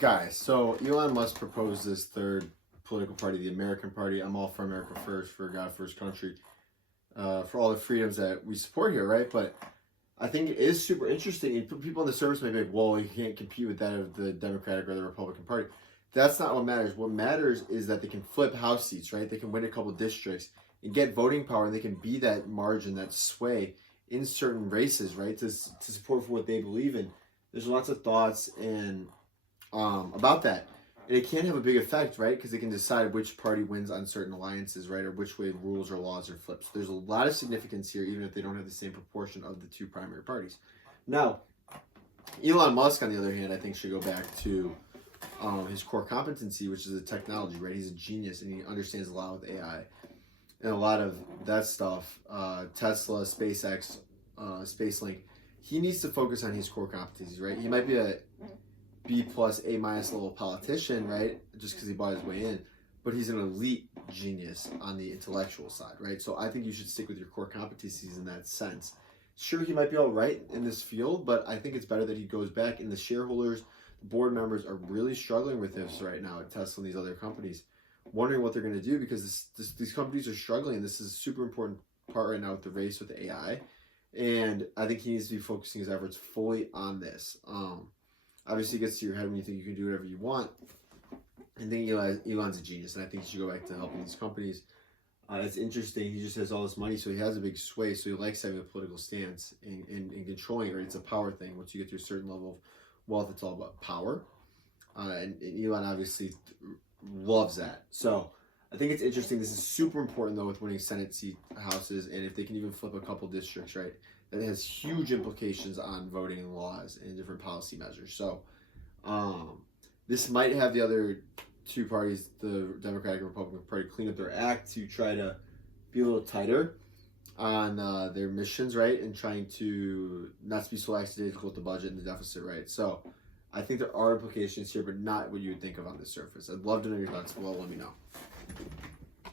Guys, so Elon Musk proposed this third political party, the American Party. I'm all for America first, for God first country, for all the freedoms that we support here, right? But I think it is super interesting. And people in the service may be like, well, you can't compete with that of the Democratic or the Republican Party. That's not what matters. What matters is that they can flip House seats, right? They can win a couple districts and get voting power, and they can be that margin, that sway in certain races, right? To support for what they believe in. There's lots of thoughts and about that. And it can have a big effect, right? Because they can decide which party wins on certain alliances, right? Or which way rules or laws are flipped. So there's a lot of significance here, even if they don't have the same proportion of the two primary parties. Now, Elon Musk, on the other hand, I think should go back to his core competency, which is the technology, right? He's a genius and he understands a lot with AI. And a lot of that stuff, Tesla, SpaceX, SpaceLink, he needs to focus on his core competencies, right? He might be a B plus, A minus level politician, right? Just because he bought his way in, but he's an elite genius on the intellectual side, right? So I think you should stick with your core competencies in that sense. Sure, he might be all right in this field, but I think it's better that he goes back. And the shareholders, the board members are really struggling with this right now at Tesla and these other companies, wondering what they're going to do because these companies are struggling. This is a super important part right now with the race with AI, and I think he needs to be focusing his efforts fully on this. Obviously, it gets to your head when you think you can do whatever you want. I think Elon's a genius, and I think he should go back to helping these companies. It's interesting. He just has all this money, so he has a big sway. So he likes having a political stance and controlling it. Right? It's a power thing. Once you get to a certain level of wealth, it's all about power. And Elon obviously loves that. So I think it's interesting. This is super important, though, with winning Senate seat houses, and if they can even flip a couple districts, right? That has huge implications on voting and laws and different policy measures. So this might have the other two parties, the Democratic and Republican Party, clean up their act to try to be a little tighter on their missions, right? And trying to not to be so lackadaisical with the budget and the deficit, right? So I think there are implications here, but not what you would think of on the surface. I'd love to know your thoughts below. Let me know.